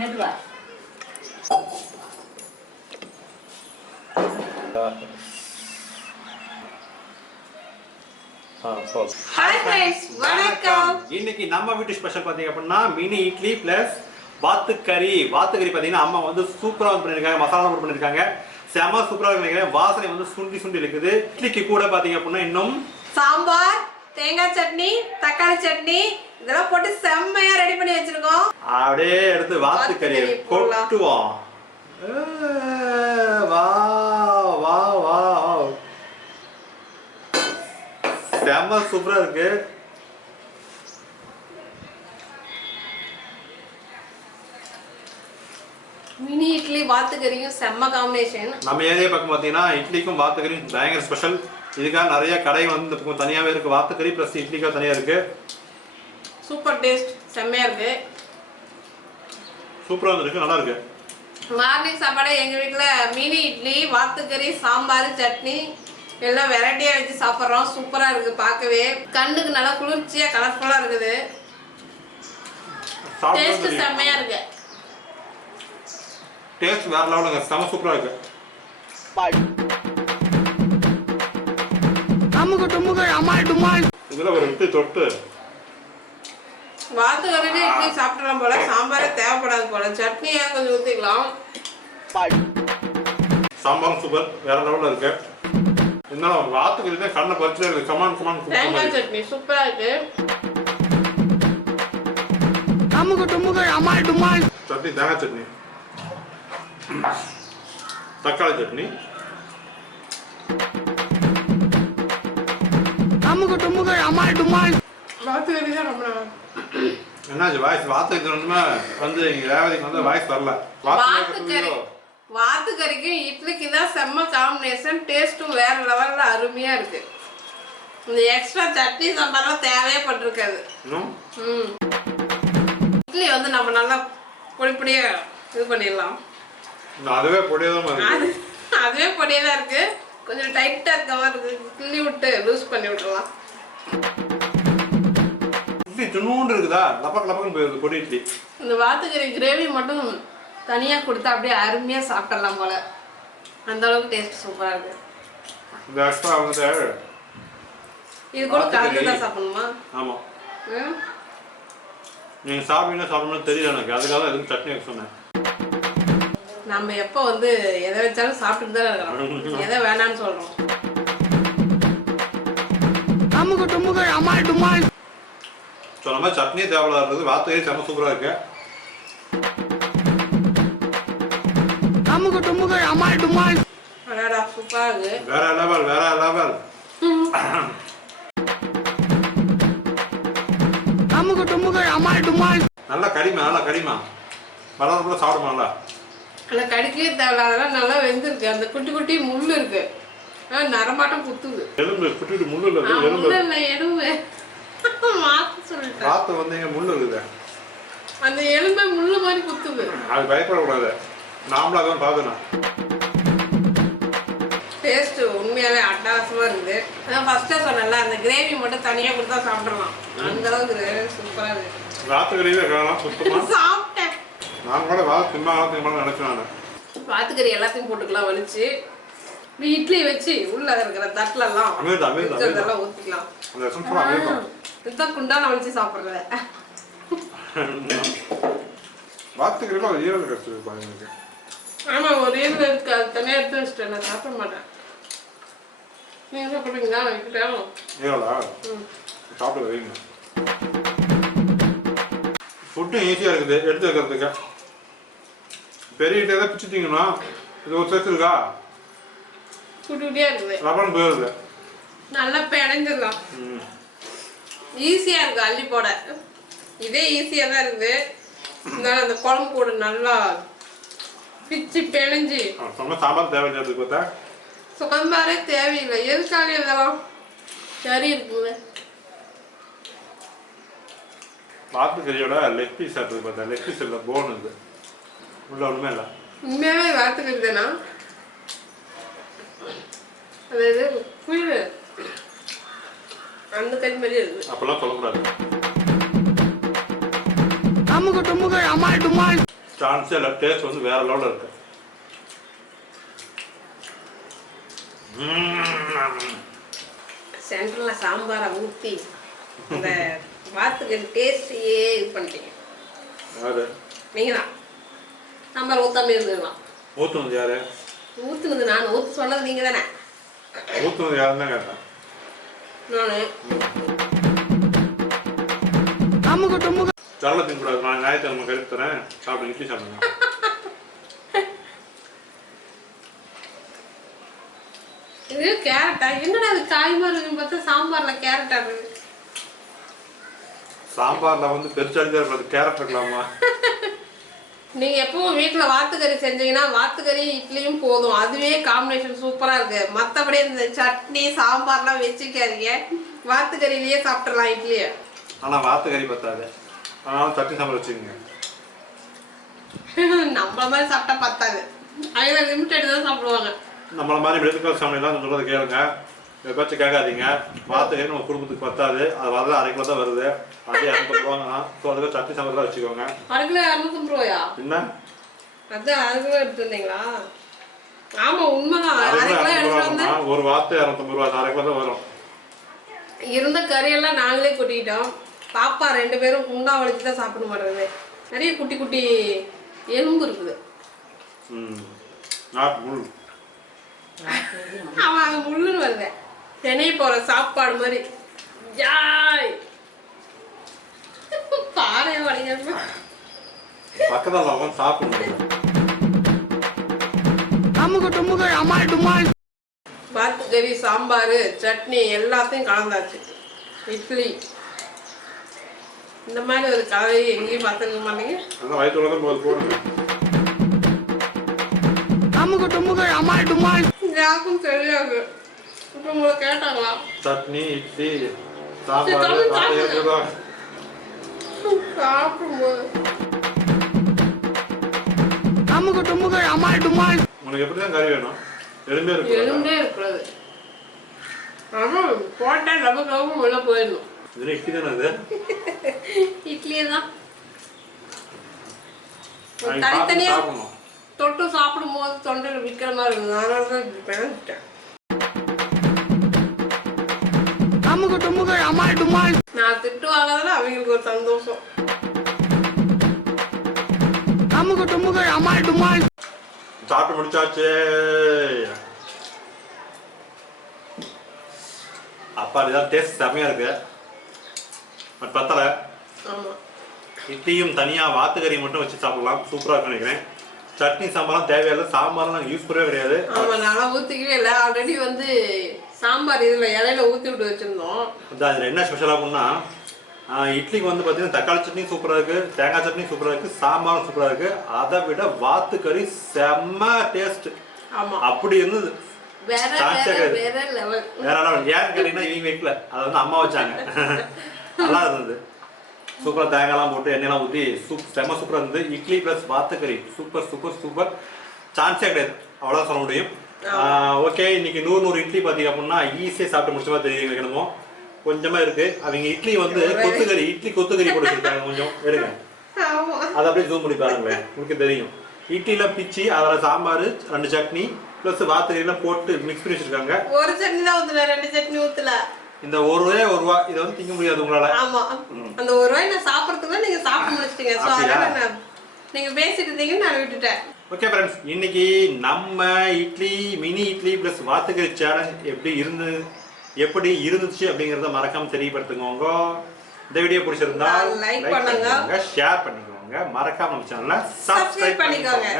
மெதுவா. இன்னைக்கு நம்ம வீட்டு ஸ்பெஷல் பாத்தீங்க அப்படின்னா மினி இட்லி பிளஸ் வாத்துக்கறி. வாத்துக்கறி பாத்தீங்கன்னா அம்மா வந்து சூப்பரா பண்ணிருக்காங்க மசாலா போட்டு பண்ணிருக்காங்க. செம சூப்பரா இருக்கு நினைக்கிறேன். வாசனை வந்து சுண்டி சுண்டி இருக்குது. இட்லிக்கு கூட பாத்தீங்க அப்படின்னா இன்னும் சாம்பார் தேங்காய் சட்னி தக்காளி சட்னி இதெல்லாம் போட்டு செம்மையா ரெடி பண்ணி வச்சிருக்கோம். அப்படியே எடுத்து வாத்துக்கறி போடலாம். கொட்டுவோம். வா வா வா செம சூப்பரா இருக்கு. மினி இட்லி வாத்துக்கறியும் செம்ம காம்பினேஷன் நம்ம ஏரியா பக்கம் பார்த்தீங்கன்னா இட்லிக்கும் வாத்துக்கறியும் பயங்கர ஸ்பெஷல் இதுக்காக நிறைய கடை வந்து இந்த பக்கம் தனியாகவே இருக்கு. வாத்துக்கறி ப்ளஸ் இட்லிக்காக தனியாக இருக்கு. சூப்பர் டேஸ்ட் செம்மையா இருக்கு. சூப்பராக இருக்கு நல்லா இருக்கு. மார்னிங் சாப்பாடு எங்க வீட்ல மினி இட்லி வாத்துக்கறி சாம்பார் சட்னி எல்லாம் வெரைட்டியா வச்சு சாப்பிட்றோம். சூப்பரா இருக்கு பார்க்கவே. கண்ணுக்கு நல்லா குளிர்ச்சியா கலர்ஃபுல்லா இருக்குது. டேஸ்ட் சாப்பிட்டு செம்மையா இருக்கு. டேஸ்ட் வேற லெவலுங்க செம சூப்பராக இருக்கு. அமுகு டுமுகு அமால் டுமால். இதில் ஒரு இட்லி தொட்டு. வாத்துக்கறியில இட்லி சாப்பிடலாம் போல சாம்பாரே தேவைப்படாது போல. சட்னியா கொஞ்சம் ஊத்திக்கலாம்? சாம்பாரும் சூப்பர் வேற லெவலில் இருக்கு. இருந்தாலும் வாத்துக்கறி தான் கண்ணை பறிச்சுட்டே இருக்கு. கமான் கமான் தேங்காய் சட்னி சூப்பரா இருக்கு. அமுகு டுமுகு அமால் டுமால். சட்னி தேங்காய் சட்னி. தக்காளி சட்னி. அமுகு டுமுகு அமால் டுமால். வாத்துக்கறி தான் ரொம்ப நல்லா என்னாச்சு வாய்ஸ் வாத்துக்கு ஒன்றுமே வந்து இங்க ரேவதிக்கு வந்து வாய்ஸ் வரல. வாத்துக்கறி. வாத்துக்கறிக்கும் இட்லிக்கு தான் செம்ம காம்பினேஷன் டேஸ்ட்டும் வேற லெவல்ல அருமையா இருக்கு. இந்த எக்ஸ்ட்ரா சட்னி சாம்பார்லாம் தேவையே பட்டிருக்காது. இன்னும்? ம். இட்லி வந்து நம்ம நல்லா பொடி பொடியா இது பண்ணிடலாம். அதுவே பொடியதான் அது இருக்கு அதுவே பொடியா தான் இருக்கு. கொஞ்சம் டைட்டா இருக்க மாதிரி இருக்கு. கிள்ளி விட்டு லூஸ் பண்ணி விட்டுறலாம் இட்லி துணூண்டு இருக்குதா? லப்பக் லப்பக்குன்னு போயிருது பொடி இட்லி. இந்த வாத்துக்கறி கிரேவி மட்டும் தனியாக கொடுத்தா அப்படியே அருமையாக சாப்பிடலாம் போல. அந்த அளவுக்கு டேஸ்ட் சூப்பராக இருக்கு. இந்த எக்ஸ்ட்ரா வந்து இது கூட கலந்து. தான் சாப்பிடணுமா? ஆமா. ம்? நீங்க சாப்பிட்டீங்கன்னா சாப்பிடணும்னு தெரியல எனக்கு. அதுக்காக எதுவும் சட்னி சொன்னேன். நம்ம எப்போ வந்து எதை வச்சாலும் சாப்பிட்டுட்டு தான் இருக்கிறோம் எதை வேணாம்னு சொல்கிறோம் அமுகு டுமுகு அமால் டுமால். சொன்ன மாதிரி சட்னியே தேவையில்ல இருக்குது. வார்த்தையே செம்ம சூப்பரா இருக்கு. அமுகு டுமுகு அமால் டுமால். சூப்பராக வேற லெவல் வேற லெவல். அமுகு டுமுகு அமால் டுமால். நல்லா கடிமா நல்லா கடிமா. வளர்றப்பல சாப்பிடுமா நல்லா நல்லா கடிக்கவே தேவையில்ல அதெல்லாம் நல்லா வெந்திருக்கு. அந்த குட்டி குட்டி முள் இருக்கு. நரமாட்டம் குத்துது. எலும்பு குட்டிட்டு முள்ளு இல்லை எலும்பு. இல்லை எலும்பு. மாற்ற சொல்லிட்டேன். வாத்து வந்து இங்க முள்ளு இருக்குது. அந்த எலும்பை முள்ளு மாதிரி குத்துது. அது பயப்படக்கூடாது. நாமளும் அதான் பார்க்கணும். டேஸ்ட் உண்மையாவே அட்டகாசமா இருக்குது. அதான் ஃபர்ஸ்டே சொன்னேன்ல அந்த கிரேவி மட்டும் தனியா கொடுத்தா சாப்பிடலாம். அந்த அளவுக்கு சூப்பரா இருக்கு வாத்துக்கறியே வேணாம் சுத்தமா? சாப்பிட்டேன். நான் கூட வாத்து திம்மா திம்மா நினைச்சேன் நான். வாத்துக்கறி எல்லாத்தையும் போட்டுக்கலாம் வலிச்சு. இட்லி வச்சு உள்ள இருக்கிற தட்டுல எல்லாம் அமிர்தம், அமிர்தம், அமிர்தம். மிச்சத்தெல்லாம் ஊத்திக்கலாம். இதுதான் குண்டான வலிச்சு சாப்பிடுறது. வாத்துக்கறியில் ஒரு ஈரல் கிடச்சிருக்கு பாருங்க ஆமா ஒரு ஈரல் இருக்கு அது தனியா எடுத்து வச்சுட்டேன் நான் சாப்பிட மாட்டேன். நீங்க சாப்பிடுறீங்களா ஈரலா? ம். சாப்பிட வைங்க. ஃபுட்டும் ஈஸியாக இருக்குது எடுத்து வைக்கிறதுக்கு. பெரிய இட்டே தான் பிச்சுட்டிங்கன்னா இது ஒரு சேர்த்து இருக்கா? குட்டி குட்டியா இருக்குது லபன் போயிருது. நல்லா பிணைஞ்சிடலாம் ஈஸியா இருக்கு அள்ளி போட. இதே ஈஸியா தான் இருக்குது இருந்தாலும் அந்த குழம்பு கூட நல்லா பிச்சு பிணைஞ்சு சாம்பார் தேவையில்லைன்றதுக்கு பார்த்தா. சாம்பாரே தேவையில்லை. எதுக்காக இதெல்லாம் சரி இருக்குங்க வாத்துக்கறியோட லெக் பீஸ் இருக்குது பார்த்தா. லெக் பீஸ் இல்லை போன் இது. உள்ள ஒன்றுமே இல்லை. உண்மையாவே வாத்துக்கிறது தானா? அது இது புயல் அந்த கறி மாதிரி இருக்கு. அப்போல்லாம் சொல்லக்கூடாது. அமுகு டுமுகு அமால் டுமால் சான்ஸே இல்லை டேஸ்ட் வந்து வேற லெவலில் இருக்கு. சென்டரில் சாம்பாரை ஊற்றி அந்த வாத்துக்கு டேஸ்ட்டையே இது பண்ணிட்டீங்க. யாரு? நீங்கள் தான் சாம்பார் ஊற்றாம இருந்துக்கலாம் ஊத்துனது யாரு? ஊற்றுனது நான் ஊற்று சொன்னது நீங்கள் தானே ஊத்துனது யாருன்னு கேட்டேன். நான். அமுக டுமுக கடலை திங்கக்கூடாது நான் ஞாயிற்றுக்கிழமை கழித்து தரேன். சாப்பிடுங்க இட்லி சாப்பிடுங்க. இது கேரட்டா? என்னடா அது காய் மாதிரி இருக்குன்னு பார்த்தா சாம்பாரில் கேரட்டா இருக்கு சாம்பார்ல வந்து தான் இருக்கிறது கேரட் இருக்கலாமா? நீங்கள் எப்பவும் வீட்டில் வாத்துக்கறி செஞ்சீங்கன்னா வாத்துக்கறி இட்லியும் போதும். அதுவே காம்பினேஷன் சூப்பராக இருக்கு. மற்றபடி இந்த சட்னி சாம்பார்லாம் வச்சுக்காதீங்க. வாத்துக்கறியிலேயே சாப்பிட்றலாம் இட்லியை. ஆனால் வாத்துக்கறி பத்தாது. அதனால சட்னி சாம்பார் வச்சுக்கோங்க. நம்மள மாதிரி சாப்பிட்டா பத்தாது. அதில் லிமிட்டட் தான் சாப்பிடுவாங்க. நம்மள மாதிரி கிளாஸ் ஃபேமிலிலாம் சொல்கிறத கேளுங்க. எப்பயாச்சும் கேட்காதீங்க. வாத்துக்கறி நம்ம குடும்பத்துக்கு பத்தாது. அது வரது அரை கிலோ தான் வருது. அதே இரநூத்தம்பது ரூபாங்க ஸோ அதுக்கு சட்னி சாம்பார் தான் வச்சுக்கோங்க. அரை கிலோ இரநூத்தம்பது ரூபாயா? என்ன? அது அரை கிலோ எடுத்துருந்தீங்களா ஆமா உண்மைதான். அரை கிலோ ஒரு வாத்து இரநூத்தம்பது ரூபா அரை கிலோ தான் வரும். இருந்த கறியெல்லாம் நாங்களே கொட்டிக்கிட்டோம். பாப்பா ரெண்டு பேரும் குண்டா வலிச்சு தான் சாப்பிட மாட்டேங்குது. நிறைய குட்டி குட்டி எலும்பு இருக்குது. அவன் முள்ளுன்னு வருது. சென்னை போற சாப்பாடு மாதிரி. ஜாய் பாறை வடிங்க பக்கத்தில் உட்காந்து சாப்பிடணும் அமுக டுமுக அமால் டுமால். பாத்து கறி சாம்பார் சட்னி எல்லாத்தையும் கலந்தாச்சு. இட்லி. இந்த மாதிரி ஒரு கலவை எங்கேயும் பார்த்துருக்க மாட்டீங்க. அதான் வயிற்றுல தான் போது போடுங்க அமால் டுமால். யாருக்கும் தெரியாது. இப்போ உங்களை கேட்டாங்களா? சட்னி இட்லி சாம்பார்? சாப்பிடும்போது. அமுக டுமுக அமால் டுமால் உனக்கு எப்படி தான் கறி வேணும்? எலும்பே இருக்கு எலும்பே இருக்கிறது ஆமாம் போட்டால் நமக்கு லவ் உள்ள போயிடணும். இது இட்லி தானே இட்லியே தனித்தனியா தொட்டு சாப்பிடும் போது தொண்டையில் விற்கிற மாதிரி இருந்தது. அதனால தான் இப்படி அமுக டுமுக அமால் டுமால். நான் திட்டு வாங்காதால அவங்களுக்கு ஒரு சந்தோஷம். அமுக டுமுக அமால் டுமால். சாப்பிட்டு முடிச்சாச்சு. அப்பா இதான் டேஸ்ட் செம்மையா இருக்கு. பட் பத்தலை. இட்லியும் தனியாக வாத்துக்கறி மட்டும் வச்சு சாப்பிடலாம். சூப்பராக இருக்கும்னு நினைக்கிறேன். சட்னி சாம்பார்லாம் தேவையில்லை. சாம்பார்லாம் நாங்கள் யூஸ் பண்ணவே கிடையாது. ஆமாம் நான் ஊற்றிக்கவே இல்லை. ஆல்ரெடி வந்து சாம்பார் இதில் இலையில ஊற்றி விட்டு வச்சுருந்தோம். அதான் அதில் என்ன ஸ்பெஷல் ஆகும்னா இட்லிக்கு வந்து பார்த்தீங்கன்னா தக்காளி சட்னி சூப்பராக இருக்குது தேங்காய் சட்னி சூப்பராக இருக்குது சாம்பாரும் சூப்பராக இருக்குது அதை விட வாத்துக்கறி செம்ம டேஸ்ட் ஆமாம் அப்படி இருந்தது. வேற லெவல். ஏன்னு கேட்டீங்கன்னா இவங்க வைக்கல. அதை வந்து அம்மா வச்சாங்க. நல்லா இருந்தது. சூப்பராக தேங்காய்லாம் போட்டு எண்ணெய்லாம் ஊற்றி சூப் செம்ம சூப்பராக இருந்தது. Idli plus வாத்துக்கறி. Super super super. சான்ஸே கிடையாது. அவ்வளோ சொல்ல முடியும். ஓகே இன்னைக்கு நூறு நூறு இட்லி பார்த்தீங்க அப்படின்னா ஈஸியாக சாப்பிட்டு முடிச்ச மாதிரி தெரியுது எனக்கு என்னமோ. கொஞ்சமாக இருக்கு. அவங்க இட்லி வந்து கொத்துக்கறி இட்லி கொத்துக்கறி போட்டு வச்சிருக்காங்க கொஞ்சம். எடுங்க. அதை அப்படியே ஜூம் பண்ணி பாருங்களேன். உங்களுக்கு தெரியும். இட்லியில பிச்சு அதில் சாம்பார் ரெண்டு சட்னி ப்ளஸ் வாத்துக்கறியெல்லாம் போட்டு மிக்ஸ் பண்ணி வச்சிருக்காங்க. ஒரு சட்னி தான் ஊற்றல ரெண்டு சட்னி ஊற்றல இந்த ஒரு ரூபாய் ஒரு ரூபா இதை வந்து திங்க முடியாது உங்களால. ஆமா. அந்த ஒரு ரூபாய் நான் சாப்பிட்றதுக்குள்ள நீங்க சாப்பிட்டு முடிச்சிட்டீங்க. ஸோ? அதனால நீங்க பேசிட்டு இருந்தீங்கன்னு நான் விட்டுட்டேன். ஓகே ஃப்ரெண்ட்ஸ் இன்னைக்கு நம்ம இட்லி மினி இட்லி ப்ளஸ் வாத்துக்கறி சேலஞ்ச் எப்படி இருந்து எப்படி இருந்துச்சு அப்படிங்கிறத மறக்காம தெரியப்படுத்துங்க இந்த வீடியோ பிடிச்சிருந்தா Like பண்ணுங்க. ஷேர் பண்ணிக்கோங்க மறக்காம நம்ம சேனலை Subscribe சப்ஸ்கிரைப். பண்ணிக்கோங்க